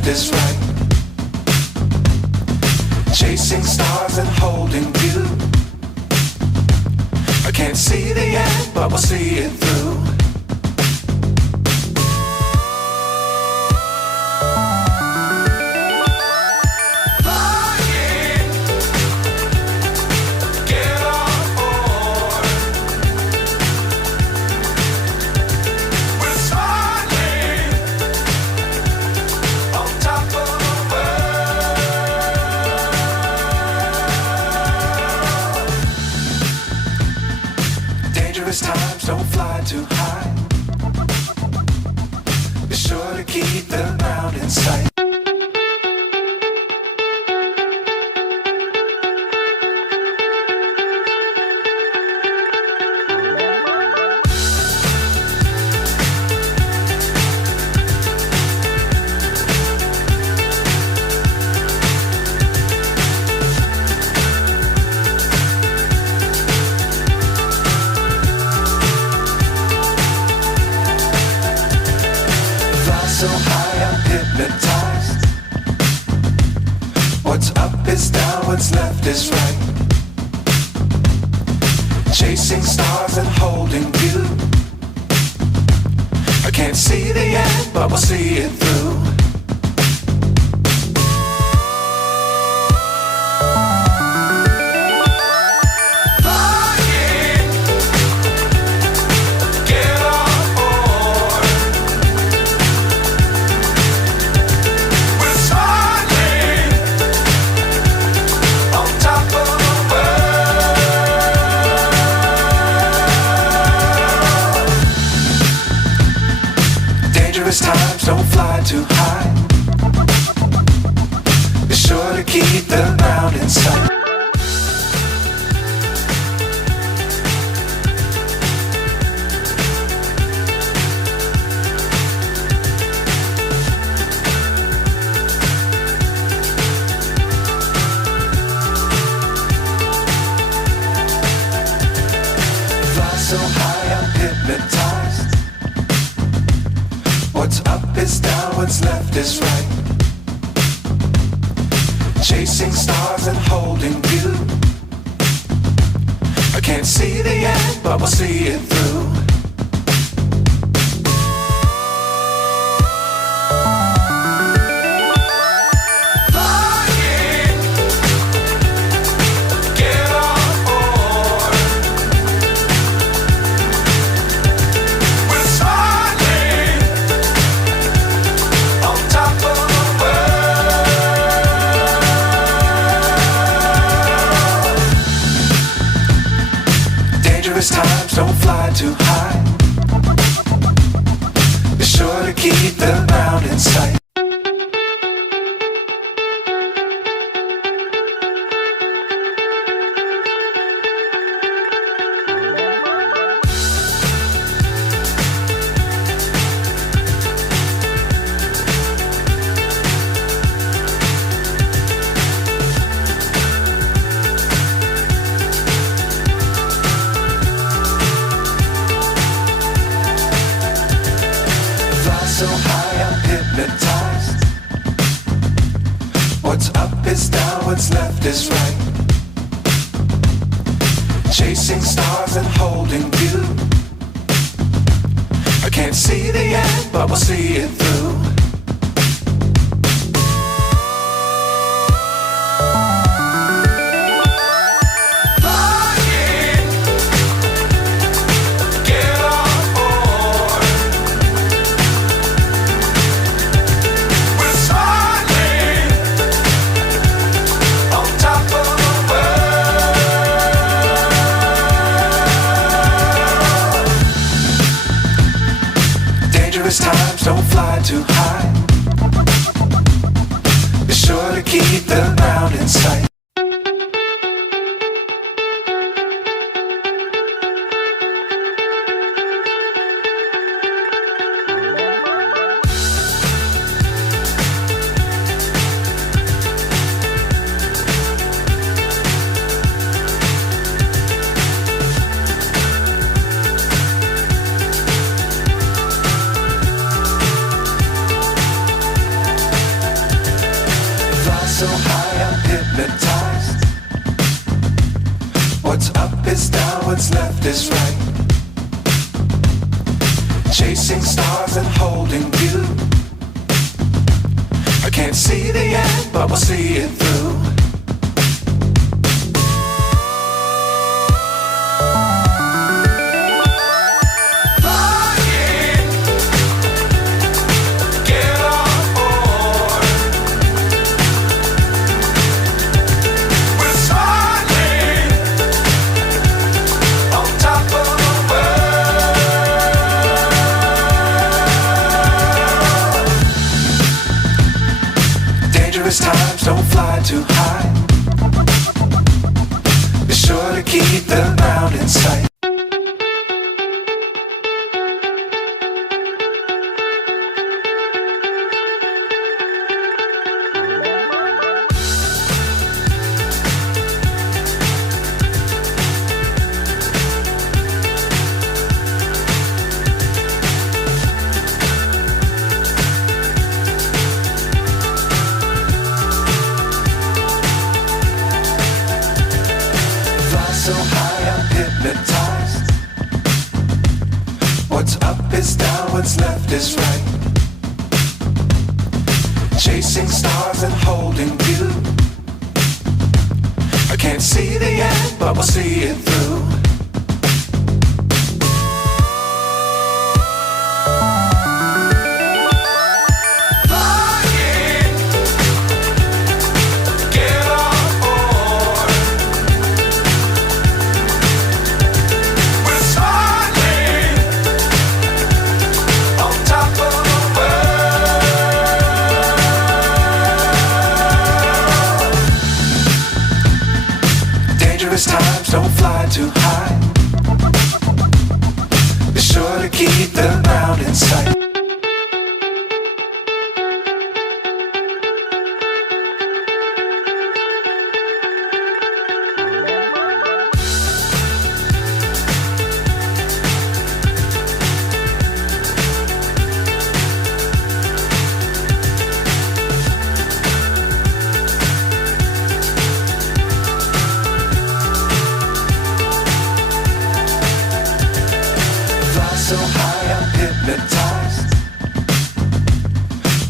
left is right. Chasing stars and holding you. I can't see the end, but we'll see it through. Times don't fly too high. Be sure to keep the ground in sight. So high I'm hypnotized. What's up is down, what's left is right. Chasing stars and holding you. I can't see the end, but we'll see it through. Times don't fly too high. Be sure to keep the ground in sight. Fly so high I'm hypnotized. What's up is down, what's left is right. Chasing stars and holding you. I can't see the end, but we'll see it through. Times don't fly too high. Be sure to keep the ground in sight. So high I'm hypnotized. What's up is down, what's left is right. Chasing stars and holding you. I can't see the end, but we'll see it through. Times don't fly too high. Be sure to keep the ground in sight. chasing stars and holding you. I can't see the end, but we'll see it through. Times don't fly too high. Be sure to keep the ground in sight. So high I'm hypnotized. What's up is down, what's left is right. Chasing stars and holding you. I can't see the end, but we'll see it through. Times don't fly too high. Be sure to keep the ground in sight. So high I'm hypnotized.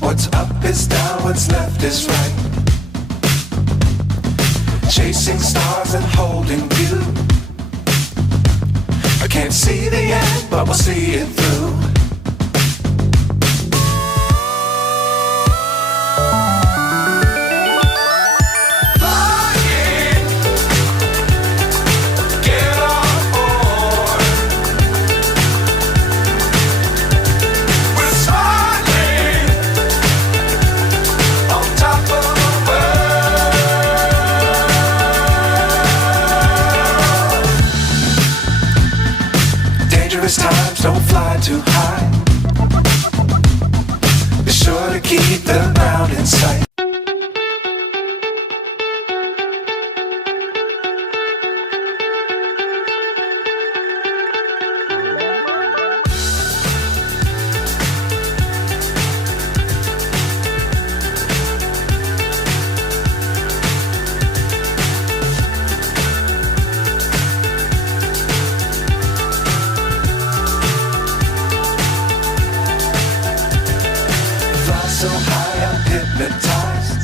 What's up is down, what's left is right. Chasing stars and holding you. I can't see the end, but we'll see it through. Times don't fly too high. Be sure to keep the ground in sight. So high I'm hypnotized.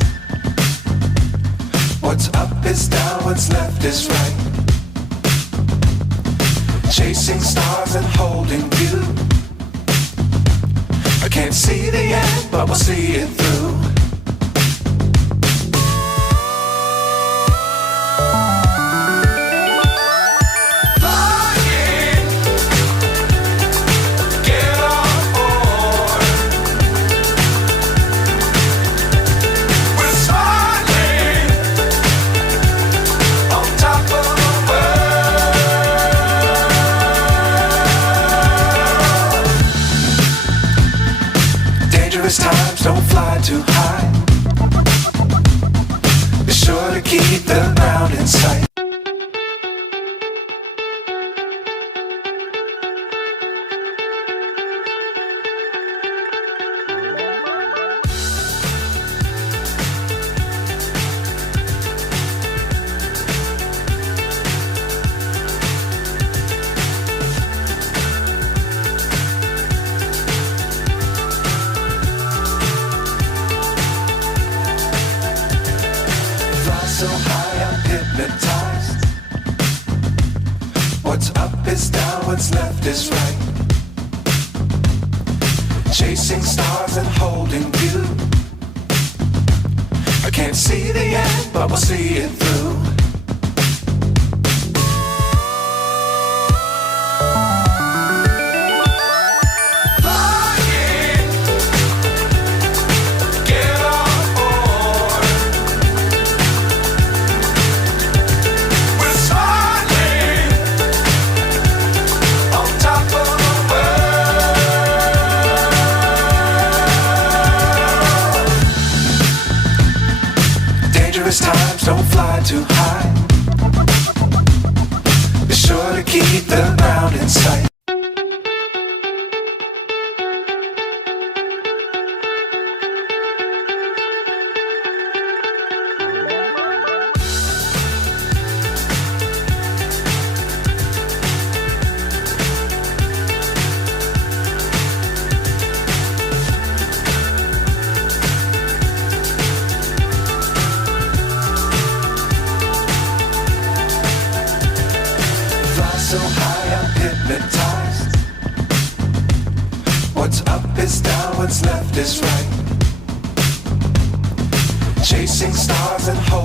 What's up is down, what's left is right. Chasing stars and holding you. I can't see the end, but we'll see it through. Times don't fly too high. Be sure to keep the ground in sight. left is right. Chasing stars and holding you. I can't see the end, but we'll see it through. Times don't fly too high. Be sure to keep the ground in sight. So high I'm hypnotized. What's up is down, what's left is right. Chasing stars and hope.